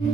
Hey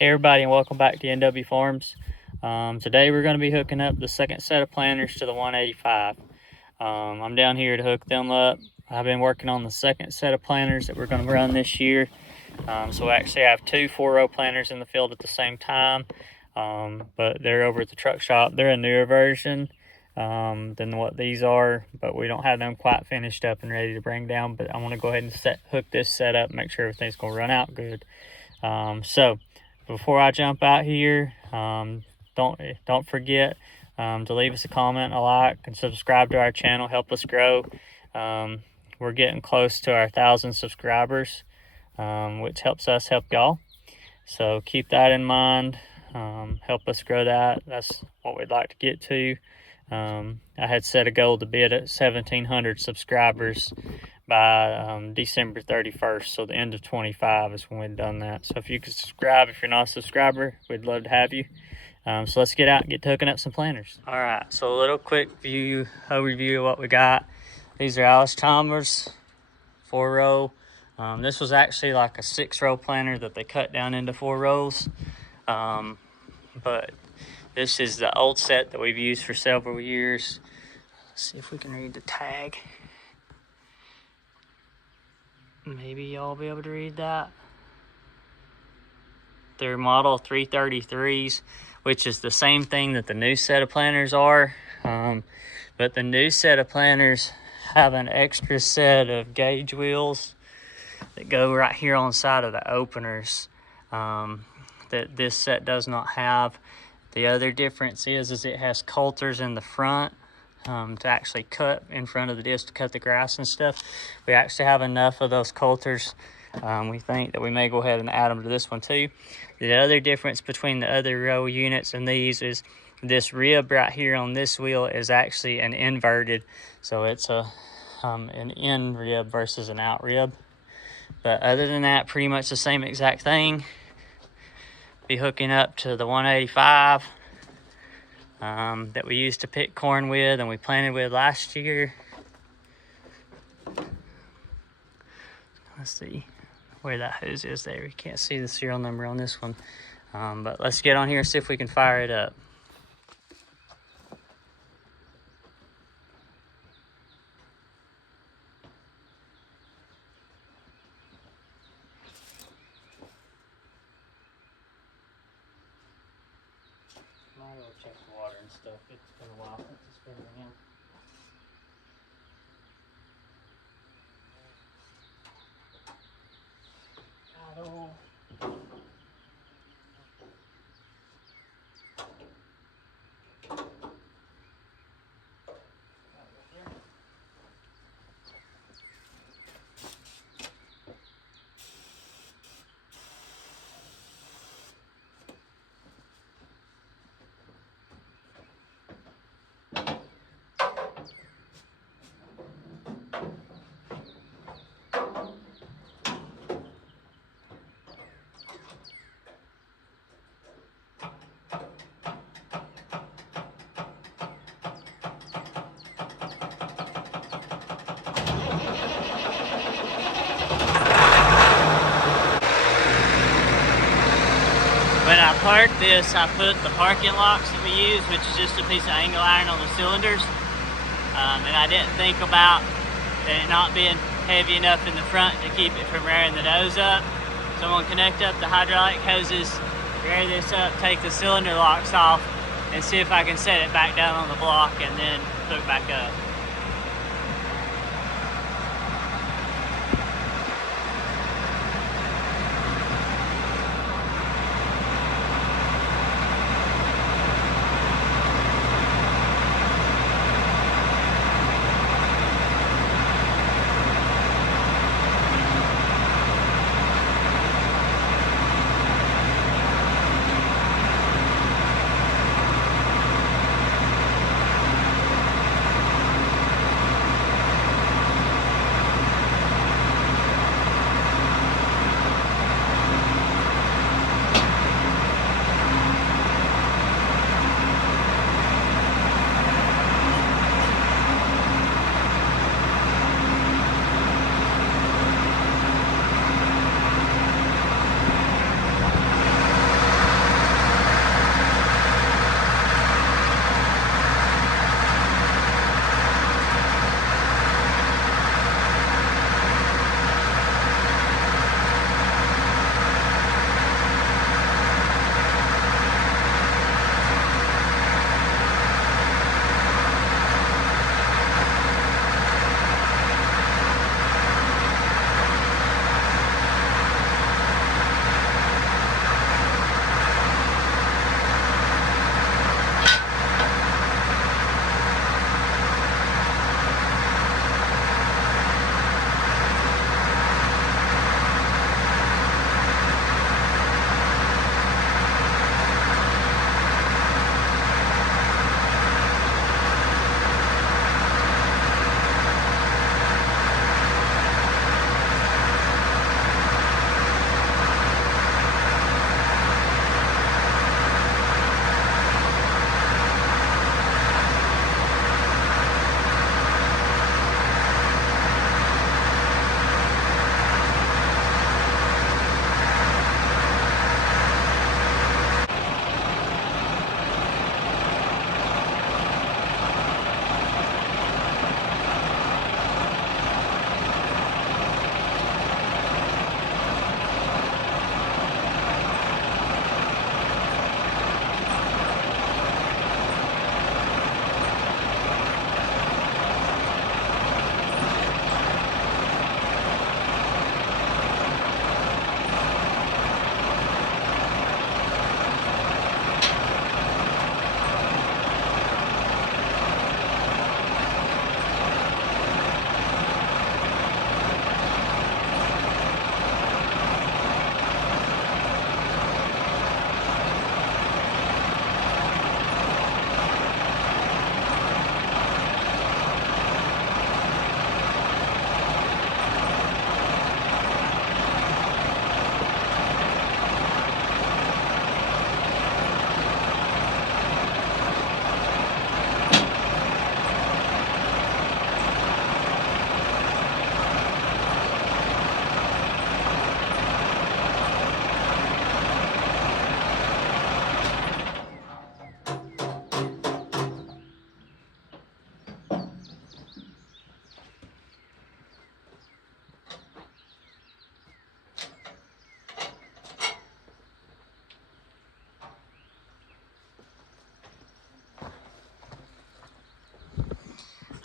everybody, and welcome back to NW Farms. Today we're going to be hooking up the second set of planters to the 185. I'm down here to hook them up. I've been working on the second set of planters that we're going to run this year. So we actually have two 4-row planters in the field at the same time, but they're over at the truck shop. They're a newer version than what these are, but we don't have them quite finished up and ready to bring down. But I want to go ahead and hook this set up, make sure everything's going to run out good. So before I jump out here, don't forget to leave us a comment, a like, and subscribe to our channel. Help us grow. We're getting close to our 1,000 subscribers, which helps us help y'all. So keep that in mind. Help us grow that. That's what we'd like to get to. I had set a goal to be at 1,700 subscribers by December 31st, so the end of 25 is when we've done that. So if you could subscribe, if you're not a subscriber, we'd love to have you. So let's get out and get to hooking up some planters. All right, so a little quick overview of what we got. These are Allis Chalmers 4-row. This was actually like a 6-row planter that they cut down into 4 rows. But this is the old set that we've used for several years. Let's see if we can read the tag. Maybe y'all be able to read that. They're model 333s, which is the same thing that the new set of planters are. But the new set of planters have an extra set of gauge wheels that go right here on the side of the openers that this set does not have. The other difference is it has coulters in the front to actually cut in front of the disc to cut the grass and stuff. We actually have enough of those coulters. We think that we may go ahead and add them to this one too. The other difference between the other row units and these is this rib right here on this wheel is actually an inverted. So it's an in rib versus an out rib. But other than that, pretty much the same exact thing. Be hooking up to the 185 that we used to pick corn with and we planted with last year. Let's see where that hose is there. You can't see the serial number on this one. But let's get on here and see if we can fire it up. Might go check the water and stuff. It's been a while since it's been in. Oh. When I parked this, I put the parking locks that we use, which is just a piece of angle iron on the cylinders. And I didn't think about it not being heavy enough in the front to keep it from rearing the nose up. So I'm gonna connect up the hydraulic hoses, rear this up, take the cylinder locks off, and see if I can set it back down on the block and then hook back up.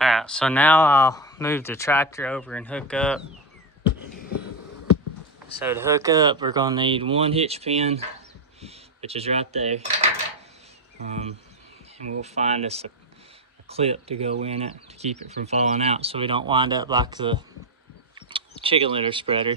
All right, so now I'll move the tractor over and hook up. So to hook up, we're gonna need one hitch pin, which is right there. And we'll find us a clip to go in it to keep it from falling out so we don't wind up like the chicken litter spreader.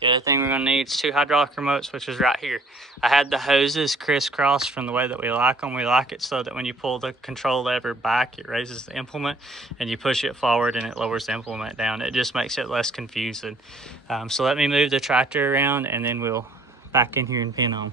The other thing we're gonna need is 2 hydraulic remotes, which is right here. I had the hoses crisscross from the way that we like them. We like it so that when you pull the control lever back, it raises the implement, and you push it forward and it lowers the implement down. It just makes it less confusing. So let me move the tractor around and then we'll back in here and pin on.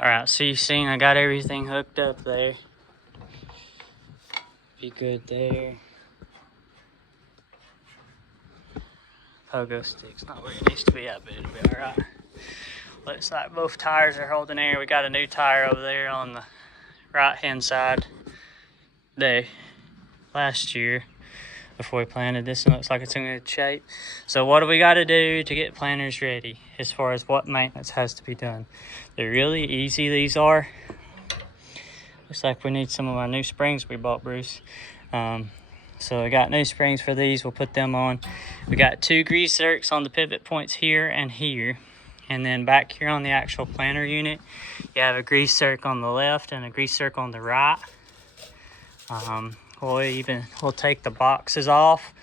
All right, so you've seen I got everything hooked up there. Be good there. Pogo stick's not where it needs to be at, but it'll be all right. Looks like both tires are holding air. We got a new tire over there on the right-hand side there last year before we planted this, and looks like it's in good shape. So what do we got to do to get planters ready as far as what maintenance has to be done? They're really easy, these are. Looks like we need some of my new springs we bought, Bruce. So I got new springs for these. We'll put them on. We got 2 grease zerks on the pivot points here and here. And then back here on the actual planter unit, you have a grease zerk on the left and a grease zerk on the right. We'll take the boxes off,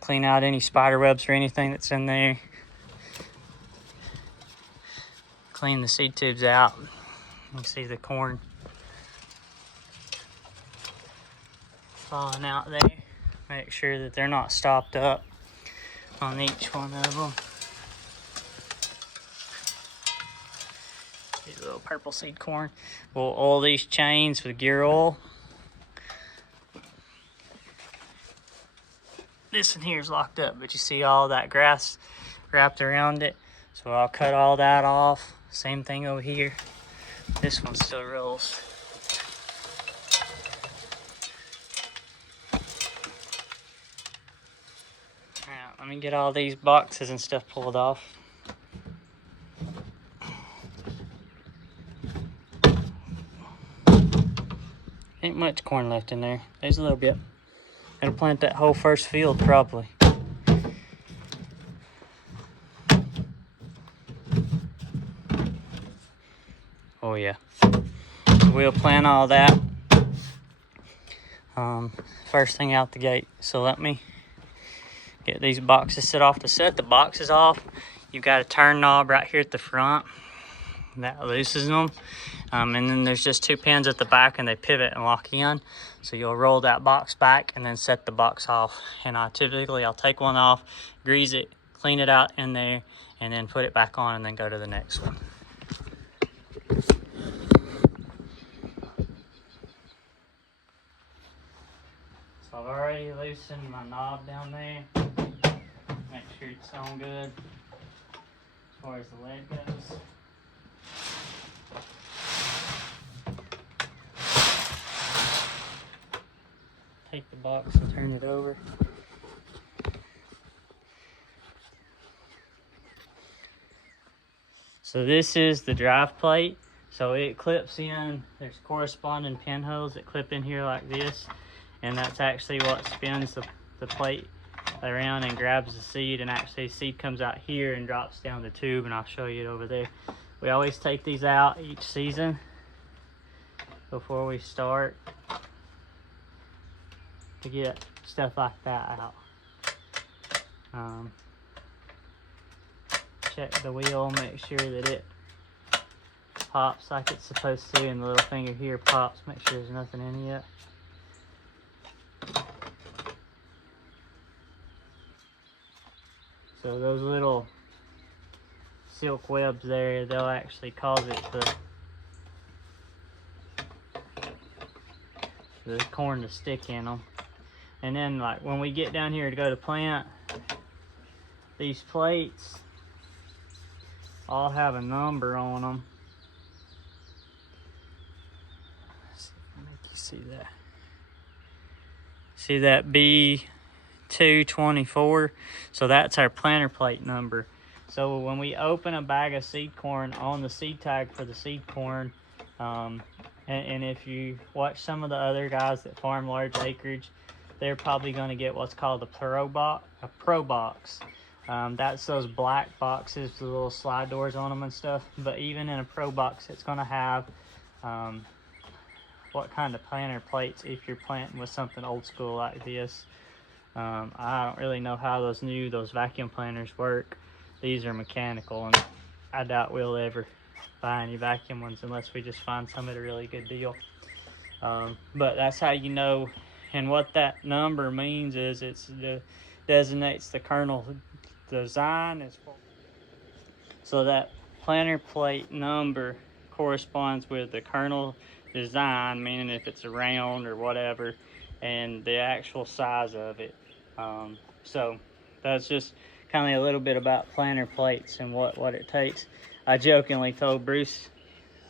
clean out any spider webs or anything that's in there. Clean the seed tubes out. You can see the corn falling out there. Make sure that they're not stopped up on each one of them. These little purple seed corn. We'll oil these chains with gear oil. This one here is locked up, but you see all that grass wrapped around it. So I'll cut all that off. Same thing over here. This one still rolls. Now, let me get all these boxes and stuff pulled off. Ain't much corn left in there. There's a little bit. It'll plant that whole first field probably. Oh yeah. We'll plant all that first thing out the gate. So let me get these boxes set off. To set the boxes off, you've got a turn knob right here at the front that loosens them. And then there's just 2 pins at the back and they pivot and lock in. So you'll roll that box back and then set the box off. And I'll take one off, grease it, clean it out in there, and then put it back on and then go to the next one. So I've already loosened my knob down there. Make sure it's on good as far as the lead goes. Take the box and turn it over. So this is the drive plate. So it clips in, there's corresponding pinholes that clip in here like this. And that's actually what spins the plate around and grabs the seed, and actually seed comes out here and drops down the tube, and I'll show you it over there. We always take these out each season before we start to get stuff like that out. Check the wheel, make sure that it pops like it's supposed to, and the little finger here pops, make sure there's nothing in it yet. So those little silk webs there, they'll actually cause it the corn to stick in them. And then like when we get down here to go to plant, these plates all have a number on them. Let's make you see that. See that B224? So that's our planter plate number. So when we open a bag of seed corn, on the seed tag for the seed corn, and if you watch some of the other guys that farm large acreage, they're probably going to get what's called a pro box. That's those black boxes with little slide doors on them and stuff. But even in a pro box, it's going to have what kind of planter plates if you're planting with something old school like this. I don't really know how those vacuum planters work. These are mechanical, and I doubt we'll ever buy any vacuum ones unless we just find some at a really good deal. But that's how you know, and what that number means is designates the kernel design. So that planter plate number corresponds with the kernel design, meaning if it's a round or whatever, and the actual size of it. So that's just kind of a little bit about planter plates and what it takes. I jokingly told Bruce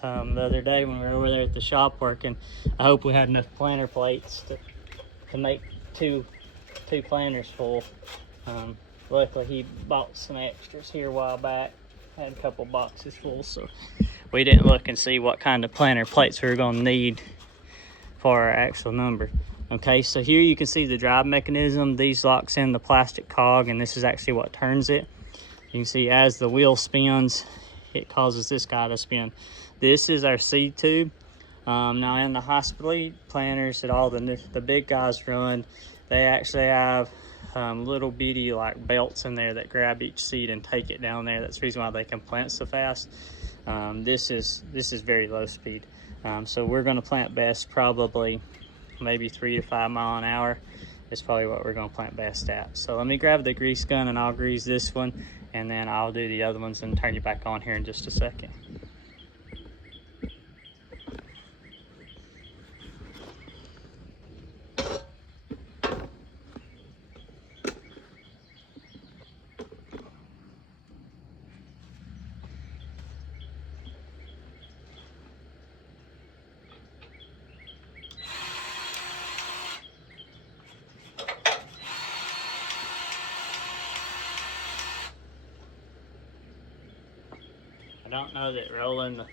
the other day when we were over there at the shop working, I hope we had enough planter plates to make two planters full. Luckily he bought some extras here a while back, had a couple boxes full, so we didn't look and see what kind of planter plates we were going to need for our actual number. Okay, so here you can see the drive mechanism. These locks in the plastic cog, and this is actually what turns it. You can see as the wheel spins, it causes this guy to spin. This is our seed tube. Now in the hospital planters that all the big guys run, they actually have little bitty like belts in there that grab each seed and take it down there. That's the reason why they can plant so fast. This is very low speed. So we're going to plant best probably maybe 3 to 5 miles an hour is probably what we're going to plant best at. So let me grab the grease gun and I'll grease this one, and then I'll do the other ones and turn you back on here in just a second. I don't know that rolling the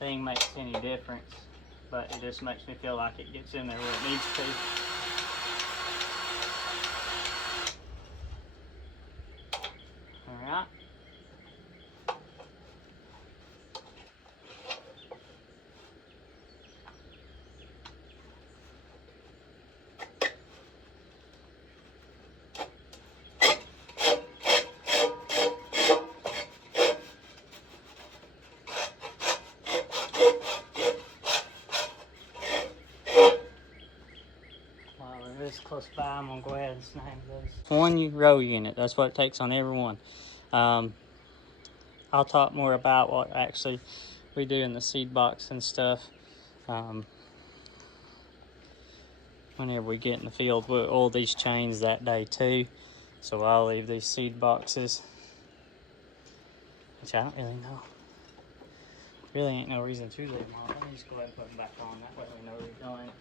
thing makes any difference, but it just makes me feel like it gets in there where it needs to. All right. close by, I'm gonna go ahead and snag those. 1 row unit, that's what it takes on every one. I'll talk more about what actually we do in the seed box and stuff. Whenever we get in the field, we'll oil these chains that day too. So I'll leave these seed boxes, which I don't really know. Really ain't no reason to leave them on. Let me just go ahead and put them back on. That way we know we're doing it.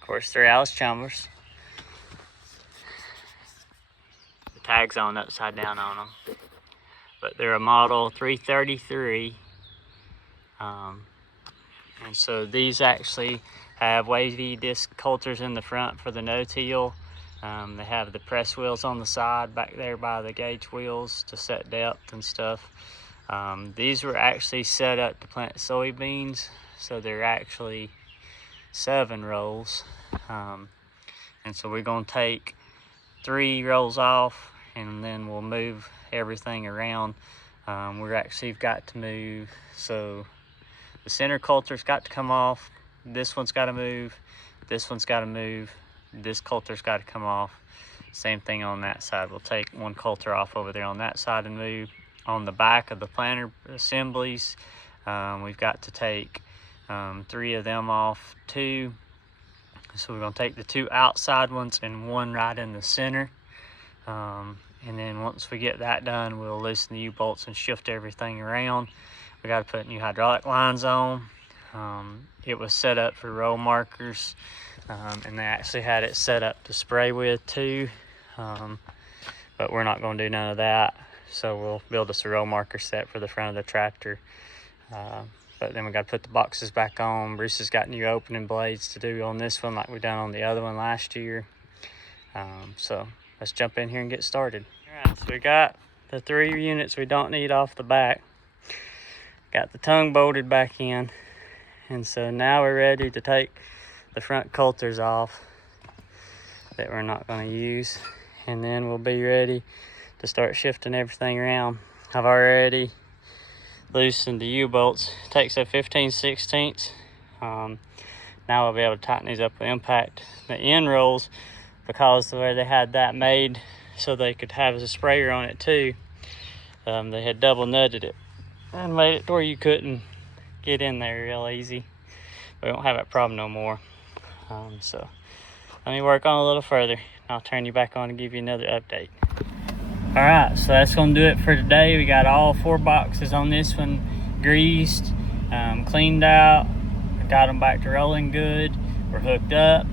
Of course, they're Allis Chalmers. The tag's on upside down on them. But they're a model 333. And so these actually have wavy disc coulters in the front for the no-till. They have the press wheels on the side back there by the gauge wheels to set depth and stuff. These were actually set up to plant soybeans, so they're actually 7 rolls. And so we're going to take 3 rolls off, and then we'll move everything around. We're actually got to move, so the center coulter's got to come off, this one's got to move, this one's got to move, this coulter's got to come off. Same thing on that side. We'll take 1 coulter off over there on that side and move. On the back of the planter assemblies, we've got to take 3 of them off too. So we're going to take the 2 outside ones and 1 right in the center. And then once we get that done, we'll loosen the U-bolts and shift everything around. We got to put new hydraulic lines on. It was set up for roll markers, and they actually had it set up to spray with too. But we're not going to do none of that. So we'll build us a roll marker set for the front of the tractor. But then we got to put the boxes back on. Bruce has got new opening blades to do on this one like we done on the other one last year. So let's jump in here and get started. All right, so we got the 3 units we don't need off the back. Got the tongue bolted back in. And so now we're ready to take the front coulters off that we're not going to use. And then we'll be ready to start shifting everything around. I've already loosened the U-bolts. It takes a 15/16. Now we'll be able to tighten these up with impact. The end rolls, because the way they had that made so they could have a sprayer on it too, they had double nutted it and made it to where you couldn't get in there real easy. We don't have that problem no more. So let me work on a little further. I'll turn you back on and give you another update. All right, so that's gonna do it for today. We got all 4 boxes on this one greased, cleaned out. I got them back to rolling good. We're hooked up.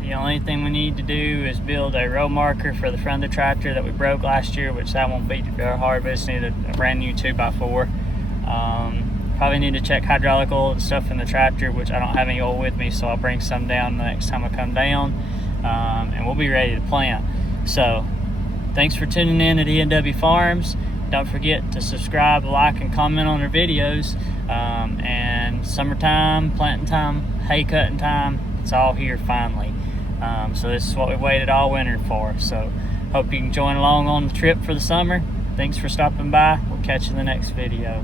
The only thing we need to do is build a row marker for the front of the tractor that we broke last year, which that won't be very hard, but just need a brand new 2x4. Probably need to check hydraulic oil and stuff in the tractor, which I don't have any oil with me, so I'll bring some down the next time I come down, and we'll be ready to plant. So thanks for tuning in at E&W Farms. Don't forget to subscribe, like, and comment on our videos. And summertime, planting time, hay cutting time, it's all here finally. So this is what we waited all winter for. So hope you can join along on the trip for the summer. Thanks for stopping by. We'll catch you in the next video.